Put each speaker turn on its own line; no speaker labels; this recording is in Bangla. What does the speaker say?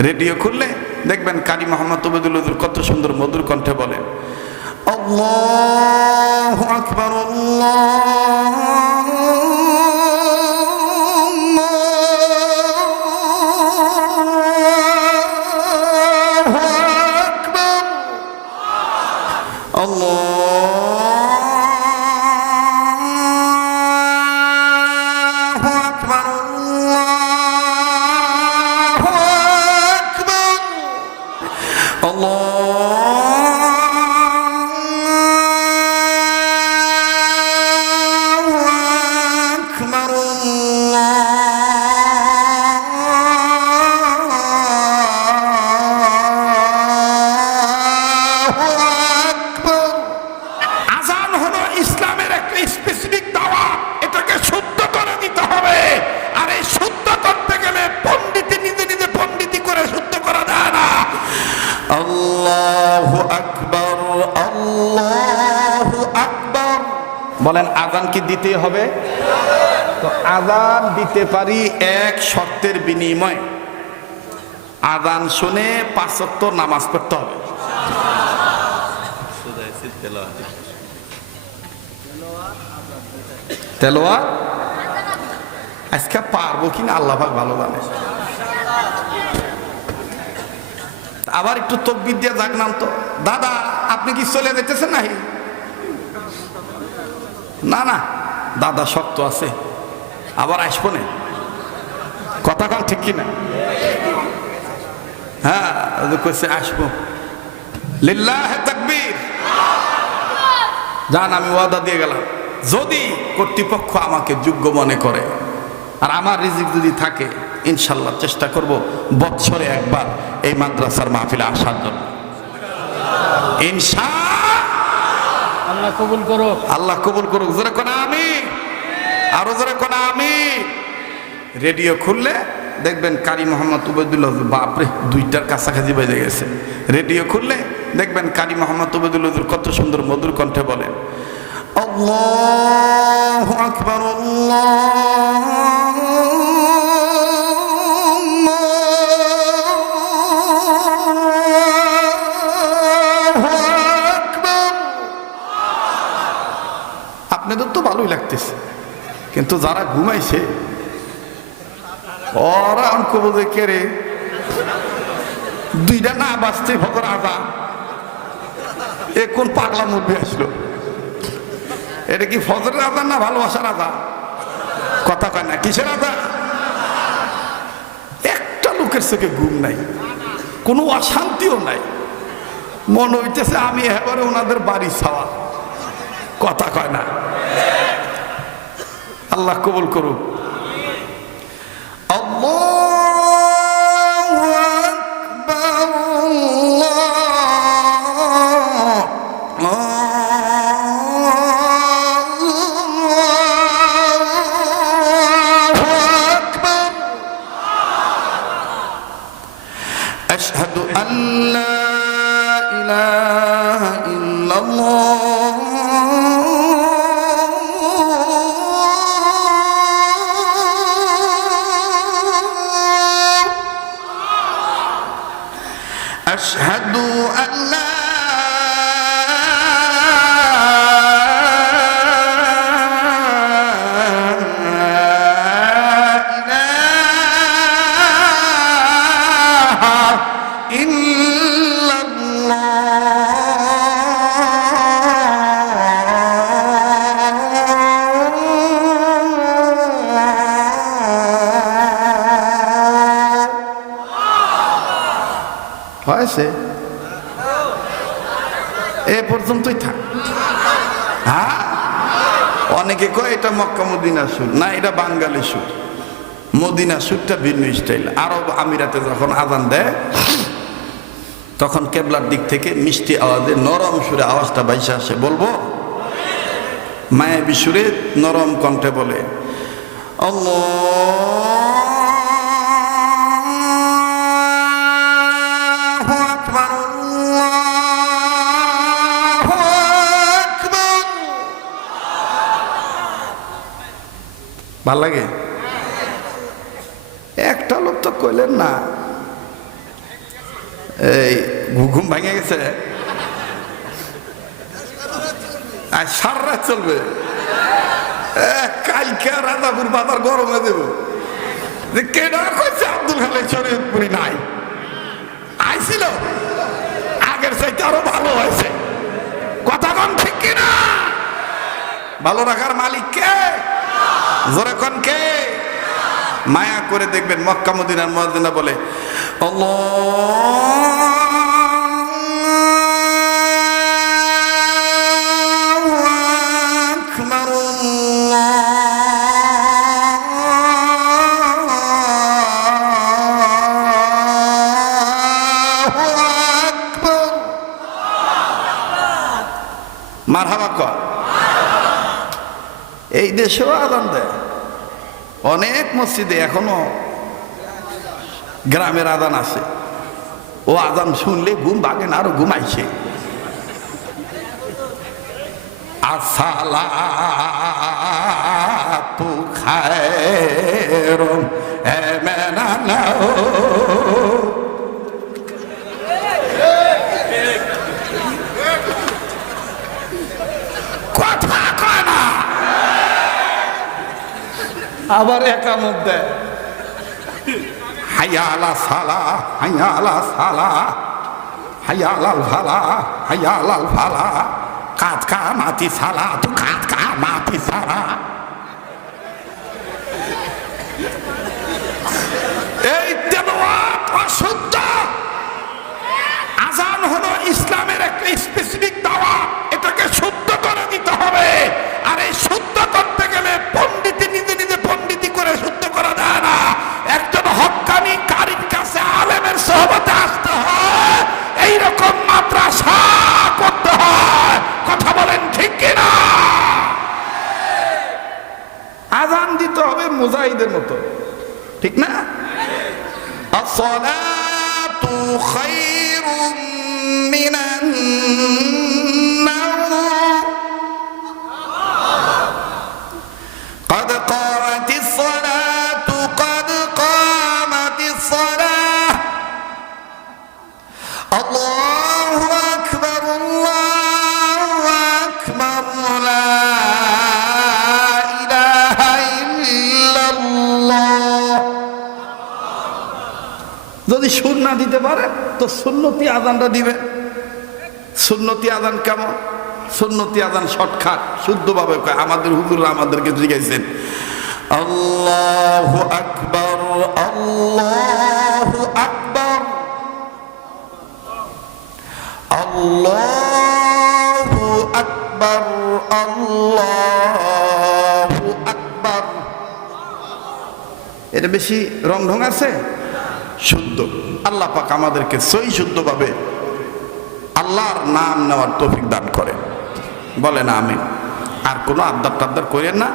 রেডিও খুললে দেখবেন কারি মোহাম্মদ তবিদুল হুজুর কত সুন্দর মধুর কণ্ঠে বলেন আল্লাহ আকবর الله الله আকবার, আল্লাহু আকবার। বলেন, আজান কি দিতে হবে? তো আজান দিতে পারি এক শর্তের বিনিময়। আজান শুনে পাঁচত্ব নামাজ পড়তে হবে। তেলোয়া আজকে পারব কিনা আল্লাহ পাক ভালো জানে। আবার একটু তকবির দিয়ে জাগলাম তো। দাদা, আপনি কি চলে যেতেছেন নাহি না না, দাদা শক্ত আছে, আবার আসব না। কথা কন ঠিক কিনা? হ্যাঁ কইছে আসব। লিল্লাহ তাকবীর। আমি ওয়াদা দিয়ে গেলাম, যদি কর্তৃপক্ষ আমাকে যোগ্য মনে করে, আর আমার রিজিক যদি থাকে, ইনশাল্লাহ চেষ্টা করব বৎসরে একবার এই মাদ্রাসার মাহফিলে আসার জন্য। ইনশা
আল্লাহ কবুল করো
আল্লাহ কবুল করুক। জোরে কোনা আমি? আরও জোরে কোনা আমি? রেডিও খুললে দেখবেন কারি মোহাম্মদ উবেদুল্লাহ বাপরে দুইটার কাছাকাছি বেজে গেছে। রেডিও খুললে দেখবেন কারি মোহাম্মদ উবেদুল্লাহ কত সুন্দর মধুর কণ্ঠে বলেন আল্লাহ ভালোই লাগতেছে। কিন্তু যারা ঘুমাইছে, ওরা অঙ্ক বোঝে কেড়ে দুইটা না বাঁচতে ভগর আজা এ কোন পাগলা মুভি আসলো? এটা কি ফজরের আদা না ভালোবাসার আদা কথা কয় না, কিসের আদা একটা লোকের চোখে ঘুম নাই, কোনো অশান্তিও নাই। মনে হইতেছে আমি এবারে ওনাদের বাড়ি ছাওয়া। কথা কয় না। আল্লাহ কবুল করুক আল্লাহু আকবার, আল্লাহু আকবার। أشهد أن لا إله إلا الله أشهد أن لا إله إلا হয়েছে এ পর্যন্তই থাক। হ্যাঁ? অনেকে কয়, এটা মক্কা মদিনা সুর। না, এটা বাঙালি সুর। মদিনা সুরটা ভিন্ন স্টাইল আরব আমিরাতে যখন আজান দেয়, তখন কেবলার দিক থেকে মিষ্টি আওয়াজে নরম সুরে আওয়াজটা বাইসে আসে। বলব? মায়াবী সুরে নরম কণ্ঠে বলে, আল্লাহু ভালো লাগে? একটা লোক তো কইলেন না। এই ঘুম ভেঙে গেছে। আর সারা রাত চলবে। কালকে রাজাপুর বাজার গরমে দেব। যে কেডা কইছে আব্দুল খালেক শরীয়তপুরি নাই? আইছিল? আগের চাইতে আরও ভালো হয়েছে। কথা কন ঠিক কিনা? ভালো রাখার মালিক কে? জোরে কন কে? মায়া করে দেখবেন মক্কা মদিনার মদিনা বলে আল্লাহু মারহাবা কর। এই দেশেও আদান দেয়। অনেক মসজিদে এখনও গ্রামের আদান আছে ও আদান শুনলে ঘুম ভাগে না, আরও ঘুমাইছে। আসসালাতু খায়রুম মিনাল আবার একামত দেয়। হায়ালা সালা হায়ালা সালা, হায়ালাল ফালা হাইয়ালাল ভালা। কাজ কা মাতি সালা, তু কাজ কা মাতি সালা। এই তেলাওয়াত অশুদ্ধ আজান হলো ইসলামের একটা স্পেসিফিক দাওয়া। এটাকে মুজাহিদের মতো ঠিক না الصلاة خير من النوم যদি সুর না দিতে পারে, তো সুন্নতি আদানটা দিবে। সুন্নতি আদান কেমন? সুন্নতি আদান শর্টকাট, শুদ্ধভাবে আমাদের হুজুররা আমাদেরকে জিজ্ঞাসেন, আল্লাহু আকবার আল্লাহু আকবার। আল্লাহু আকবার আল্লাহু আকবার। এটা বেশি রং ঢং আছে? শুদ্ধ। আল্লাহ পাক আমাদেরকে সই শুদ্ধভাবে আল্লাহর নাম নেওয়ার তৌফিক দান করে বলে না আমি আর কোনো আবদার টাবদার করেন না।